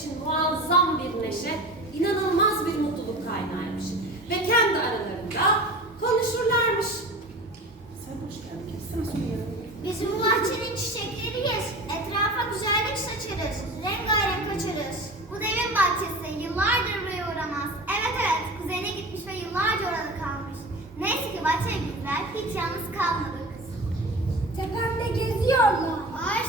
için muazzam bir neşe, inanılmaz bir mutluluk kaynağıymış. Ve kendi aralarında konuşurlarmış. Sen hoş geldin. Sana soruyorum. Biz bu bahçenin çiçekleriyiz. Etrafa güzellik saçarız. Rengarenk açarız. Bu devin bahçesi yıllardır buraya uğramaz. Evet evet kuzeyine gitmiş ve yıllarca orada kalmış. Neyse ki bahçe bizler hiç yalnız kalmadık. Tepemde geziyorlar. Ağaç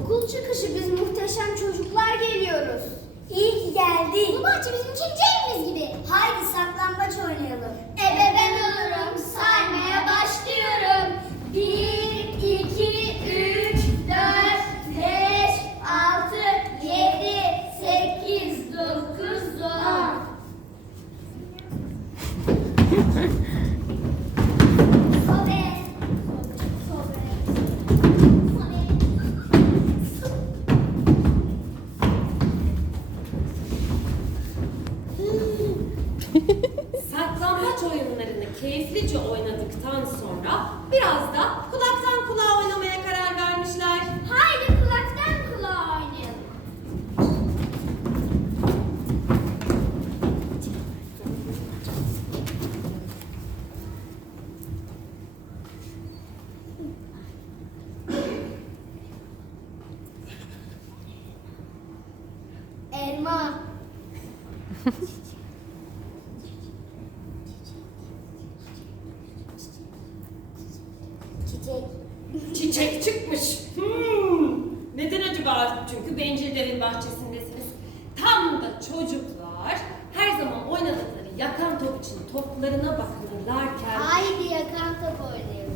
Okul çıkışı biz muhteşem çocuklar geliyoruz. İyi ki geldik. Bu bahçe bizim ikinci evimiz gibi. Haydi Saklambaç oyunlarını keyiflice oynadıktan sonra biraz da kulaktan kulağa oynamaya karar vermişler. Haydi kulaktan kulağa oynayalım. Elma. Çiçek. Çiçek çıkmış. Hmm. Neden acaba? Çünkü bencil devin bahçesindesiniz. Tam da çocuklar her zaman oynadıkları yakan top için toplarına bakınırlarken Haydi yakan top oynayalım.